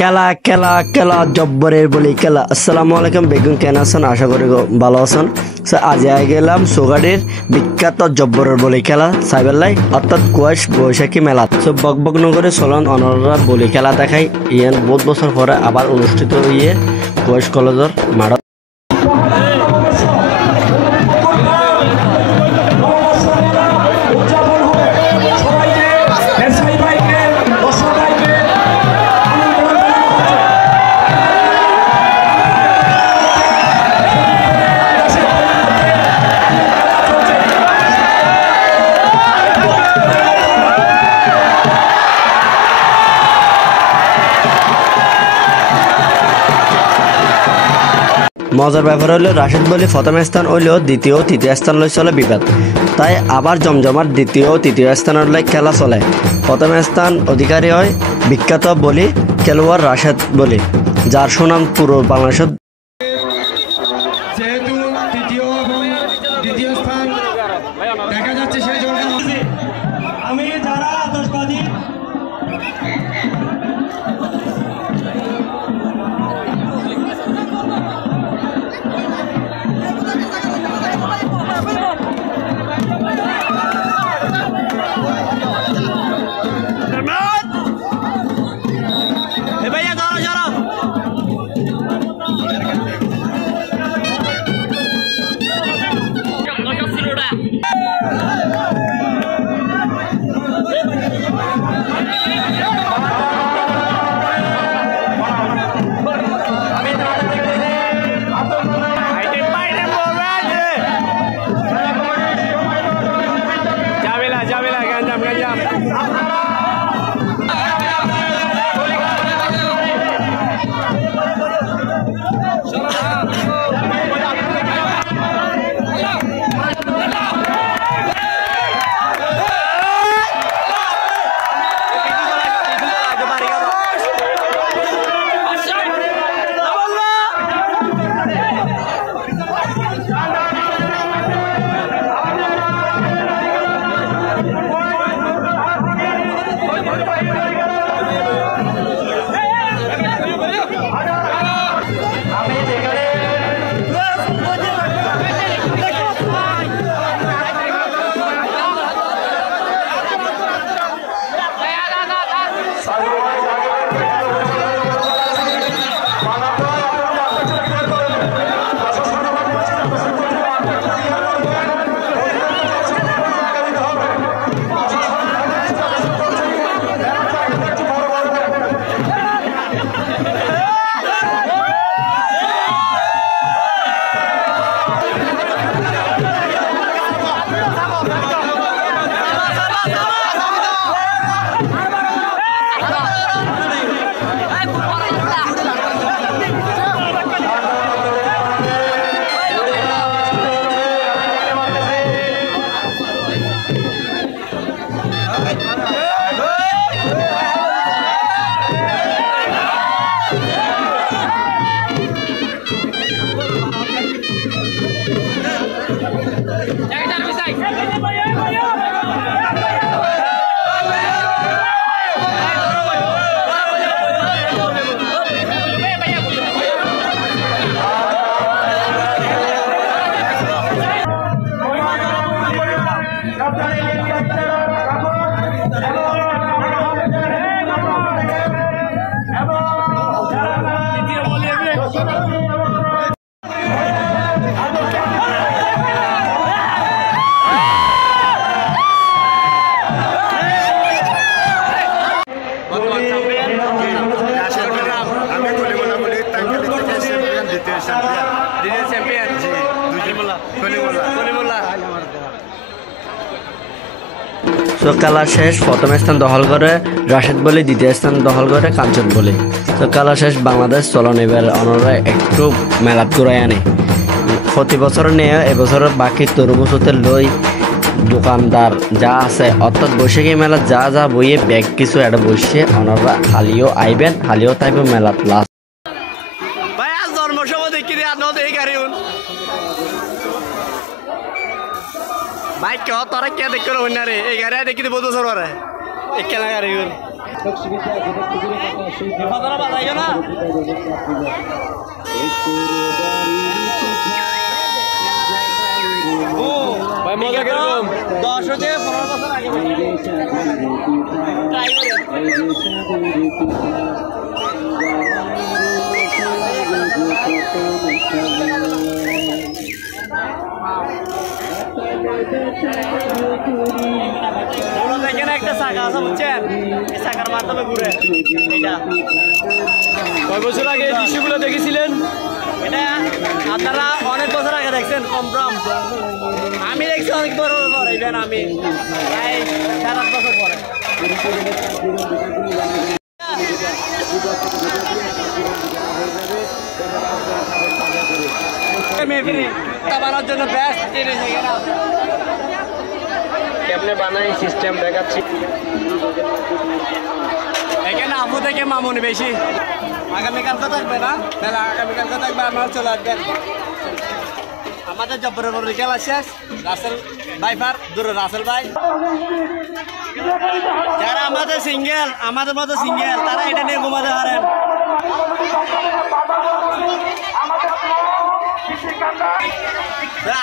খেলা খেলা খেলা জব্বরের বলি খেলা। আসসালামু আলাইকুম, বেগুন কেন আছেন? আশা করি ভালো আছেন। আজ গেলাম সোগাড়ির বিখ্যাত জব্বরের বলি খেলা সাইবেলাই অর্থাৎ কুয়াশ বৈশাখী মেলা। বকবকনগরে চলন অনরা বলি খেলা দেখাই ইয়ান বহুত বছর পরে আবার অনুষ্ঠিত হয়ে কুয়াশ কলেজের মাঠ। মজার ব্যাপার হলো রাশেদ বলি প্রথম স্থান হইলেও দ্বিতীয় ও তৃতীয় স্থান লই চলে বিবাদ, তাই আবার জমজমার দ্বিতীয় ও তৃতীয় স্থানের লাই খেলা চলে। প্রথম স্থান অধিকারী হয় বিখ্যাত বলি খেলোয়াড় রাশেদ বলি, যার সুনাম পুরো বাংলাদেশের। যেহেতু তৃতীয় এবং দ্বিতীয় স্থান দেখা যাচ্ছে সেই জন্য আমি যারা আতশবাজি তো খেলা শেষ, প্রথম স্থান দখল করে রাশেদ বলি, দ্বিতীয় স্থান দখল করে কাঞ্চন বলি। তো খেলা শেষ, বাংলাদেশ চলন এবার অনরা একটু মেলাত ঘুরাই আনে। প্রতি বছর নিয়ে এবছর বাকি তরমুজতে লই দোকানদার যা আছে অর্থাৎ বৈশাখী মেলা যা যা বইয়ে ব্যাগ কিছু একটা বসে অনরা হালিও আইবেন, হালিও থাকবে মেলাত লাস্ট। বাইক কে তোরা কে দেখ করে হইনা রে এই গাড়ি দেখি বহুত বছর পরে একেলা গাড়ি ভাই মজা কিরকম? 10 থেকে 15 বছর আগে ট্রাই করে এখানে একটা চাকা আছে বুঝছেন, এই চাকার মাধ্যমে ঘুরে। এটা কয় বছর আগে এই দৃশ্যগুলো দেখেছিলেন? এটা আপনারা অনেক বছর আগে দেখছেন, কম কম আমি দেখছি অনেক বড় পরে, ইভেন আমি প্রায় 7-8 বছর পরে। বানানোর জন্য বেস্ট জিনিস কেমনে বানাই সিস্টেম দেখাচ্ছি। এখানে আপু থেকে মামুনি বেশি। আগামীকালকে থাকবে না, তাহলে আগামীকালকে থাকবে, আপনারা চলে আসবেন। আমাদের জব্বরের পর খেলা শেষ। রাসেল ভাইফার দূরে রাসেল ভাই, যারা আমাদের সিঙ্গেল, আমাদের মতো সিঙ্গেল, তারা এটা নিয়ে ঘুমাতে পারেন।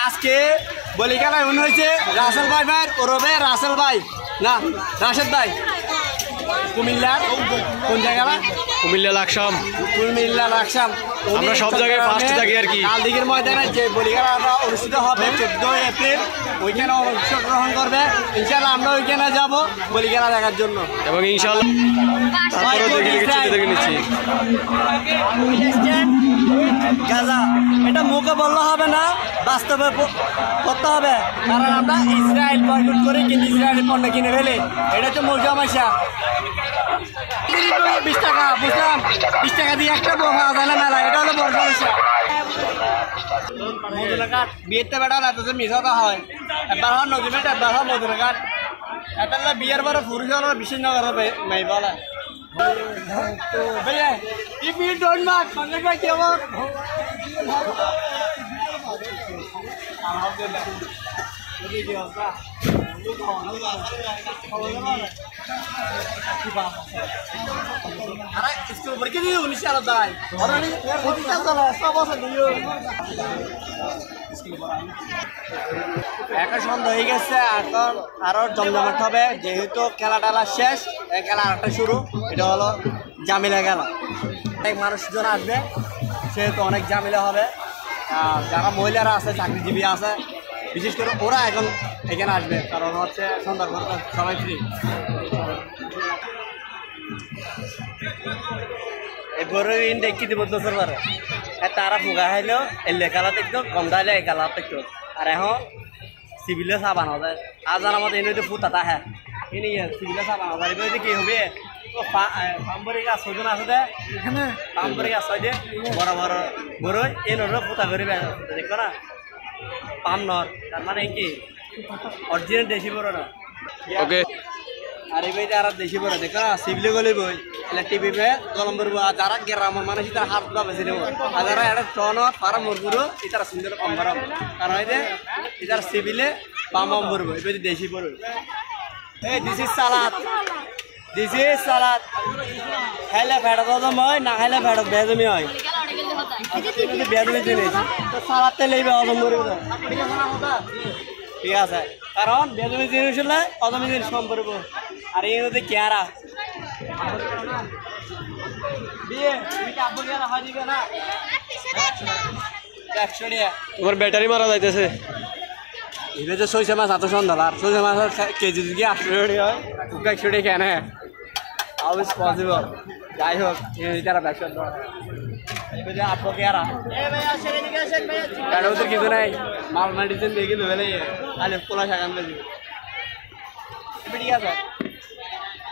আজকে বলি খেলায় মনে হয়েছে রাসেল ভাই ভাই ওরবে রাসেল ভাই না রাশেদ ভাই, কুমিল্লার কোন জায়গা? কুমিল্লা লাকসাম। কুমিল্লা লাকসাম। আমরা সব জায়গায় ফার্স্ট থাকি আর কি। কালদিঘির ময়দানে যে বলি খেলাটা অনুষ্ঠিত হবে 14 এপ্রিল, ওইখানে অংশগ্রহণ করবে। ইনশাআল্লাহ আমরা ওইখানে যাব বলি খেলা দেখার জন্য, এবং ইনশাআল্লাহ দেখে নিচ্ছি। গাজা এটা মুখে বললে হবে না, বাস্তবে করতে হবে। কারণ আমরা ইসরায়েল বয়কট করি, কিন্তু ইসরায়েলের পণ্য কিনে ফেলে। এটা হচ্ছে মূল সমস্যা। 20 টাকা বুঝলাম, 20 টাকা দিয়ে একটা বউ পাওয়া যায় না মেলা, এটা হলো বড় সমস্যা। মধুরাঘাট বিয়েতে বেটা না তো মিস হতে হয়। একবার হয় নদীমেট, একবার হয় মধুরাঘাট। এটা বিয়ের পরে পুরুষ হলো বিশেষ নগর হবে মেয়ে বলা। भैया if you don't mark मंगल भाई क्या हुआ? अरे इसके ऊपर के लिए 19 साल दाई और नहीं यार बहुत ही चलता है सब ऐसा दियो এখন সন্ধ্যা হয়ে গেছে, এখন আরো জমজমাট হবে। যেহেতু খেলা টেলা শেষ, এই খেলা আরেকটা শুরু। এটা হলো জামিলা খেলা। অনেক মানুষজন আসবে, সেহেতু অনেক জামিলা হবে। যারা মহিলারা আছে, চাকরিজীবী আছে, বিশেষ করে ওরা এখন এখানে আসবে, কারণ হচ্ছে সন্ধ্যার পর সবাই ফ্রি। এই বড় ইন্ডে কি দিব দোসর পারে তারা ফুগা খাইলেও এলে খেলা দেখতো, কম দাইলে এই খেলা দেখতো। আর এখন সিভিলে চা বানাও যায়। আর জানার মতো এনে ফুটাটা হ্যাঁ এনে সিভিলে চা বানাও যায়। এবার কি হবে, পাম্পরি গাছ ছয়জন আছে দে, এখানে পাম্পরি গাছ ছয় দে বড় বড় বড়ই এনরও ফুটা করে দেখো না, পাম নর, তার মানে কি অরিজিনাল দেশি বড় না। ওকে। আর এই যারা দেশি বড় দেখো না, সিভিলে গলে বই এলা টিভি পে কলম বরবো। আর যারা গ্রামের মানুষ তারা হাত বা বেশি নেব। আর যারা এটা টন ফার্ম মরবুরো তারা সুন্দর কম গরম, কারণ এই যে যারা সিভিলে পাম বরবো এবার দেশি বড়। এই this is salad, this is salad. খাইলে ফেটা দম হয়, না খাইলে ফেটা বেজমি হয়। বেজমি জিনিস তো সালাদতে লেবে অদম করবে, ঠিক আছে? কারণ বেজমি জিনিস হলে অদমি জিনিস কম করবো। আর এই হচ্ছে কেয়ারা বিয়ে হয় দিবে না 100 টাকা। তোমার ব্যাটারি মারা যাইতেছে। এবার যে সইষে মাছ এত সন্ধ্যা, আর সইষে মাছের কেজি যদি 800 টাকা হয়, 100 টাকা কেন? How is possible? যাই হোক, তারা ব্যবসা আপো কেয়ারা কারো তো কিছু নাই, মাল মেডিসিন দিয়ে কিন্তু বেলে আলে পোলা শাকান বেজি। এবার ঠিক আছে,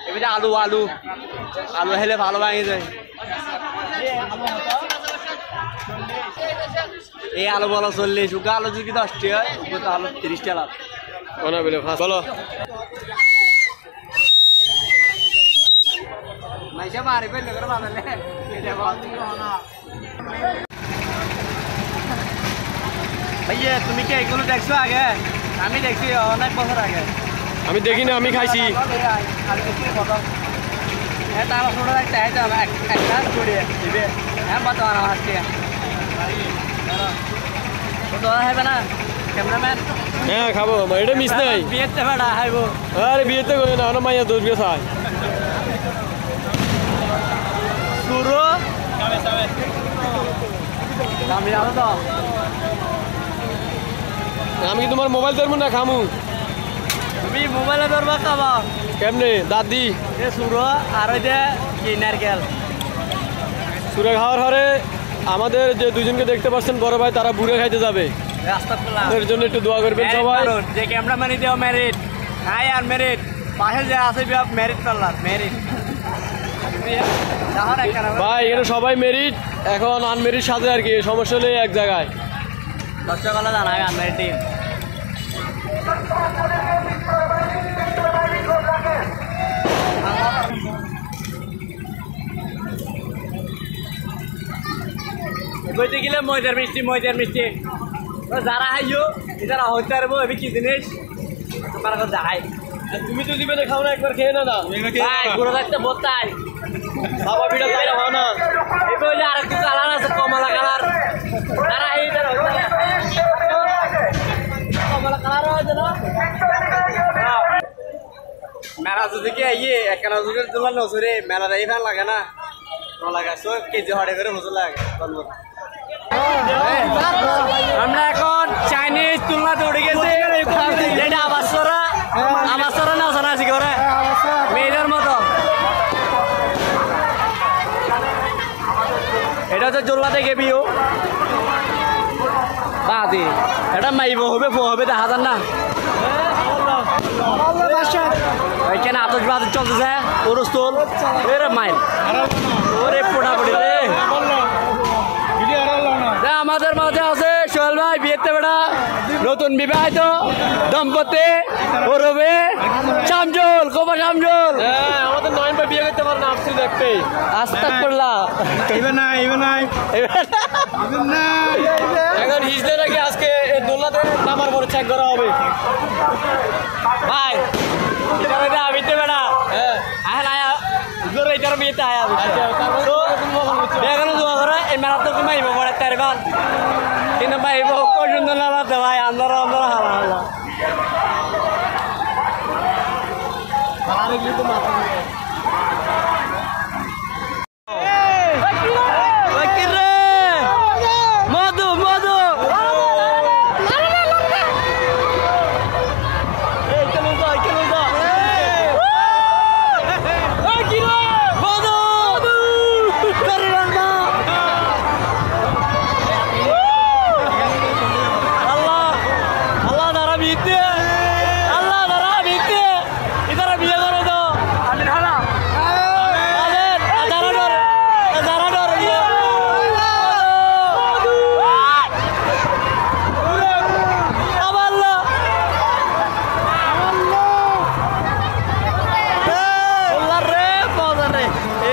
এবার আলু আলু আলু হেলে ভালো ভাঙে যায়। এই আলু বলো 40, শুকা আলু যদি 10 টাকা হয়, তো আলু 30 টাকা লাভ। বলো মাইসা মারি ফেললে করে বানালে ভাইয়া, তুমি কি এগুলো দেখছো আগে? আমি দেখছি অনেক বছর আগে। আমি দেখিনি, আমি খাইছি। এটা আমার ছোট একটা হয়তো একটা ছড়িয়ে দিবে হ্যাঁ বর্তমান আমার আজকে তো হবে না ক্যামেরাম্যান হ্যাঁ খাবো এটা মিস নাই বিয়েতে বেড়া হাইবো আরে বিয়েতে করে না মাইয়া দোষ গেছে শুরু দামি আলো তো আমি কি তোমার মোবাইল ধরবো না খামু তুমি মোবাইলে ধরবা খাবা কেমনে দাদি এ শুরু আর ওই যে কি নারকেল সুরে খাওয়ার হরে আমাদের যে দুজনকে দেখতে পাচ্ছেন বড় ভাই তারা বুড়ে খাইতে যাবে রাস্তা খোলা ওদের জন্য একটু দোয়া করবেন সবাই যে ক্যামেরাম্যানই দেও মেরিট হাই আর মেরিট পাশে যে আছে বিয়া মেরিট পাল্লার মেরিট ভাই এখানে সবাই মেরিট এখন আনমেরিট সাথে আর কি সমস্যা হলে এক জায়গায় দর্শকলা জানা আনমেরিট টিম বইতে গেলে ময়দার মিষ্টি যারা হাইও যারা হইতে পারবো এবি কি জিনিস তোমার কাছে যাই তুমি তো দিবে খাও না একবার খেয়ে না ভাই ঘুরে থাকতে বলতাই বাবা পিঠা তাইরা খাও না এই বই যে আরেকটু কালার আছে কমলা কালার যারা এই যারা কমলা কালার হয়েছে না মেলা যদি কি ইয়ে একখানা যদি তোমার নজরে মেলা এই ফ্যান লাগে না লাগে সব কেজি হড়ে করে মজা লাগে আমরা এখন চাইনিজ তুলনাতে উঠে গেছি যেটা আবাসরা নাচানাচি করে মেয়েদের মতো এটা হচ্ছে জোল্লা থেকে বিও বাদি এটা মাইব হবে ফো হবে দেখা যান না এখানে আতসবাজ চলতেছে ওরস্তোল এর মাইল ওরে পোড়াপড়ি রে আমাদের মাঝে আছে সোহেল ভাই বিয়েতে বেড়া নতুন বিবাহিত দম্পতি ওরবে শামজুল কোপা শামজুল আমাদের নয়ন ভাই বিয়ে করতে পারে না আপনি দেখতে আস্তা করলা এখন হিজলে নাকি আজকে এই দোল্লাতে নামার পরে চেক করা হবে ভাই এটা আবিতে বেড়া হ্যাঁ আয় আয়া জোর এটার বিয়েতে আয়া তারপরে দোয়া করে এই মেলা তো তুমি পড়ে তারবার কিন্তু ভাই কোন সুন্দর লাগতে ভাই আন্দর আন্দর হালা হালা মধু মধু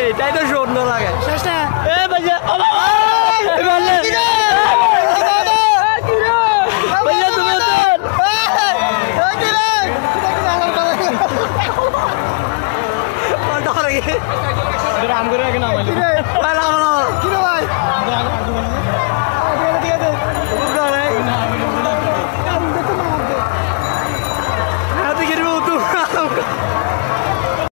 এটাই তো সুন্দর লাগে এ ভাইয়া রাম করে রাখে না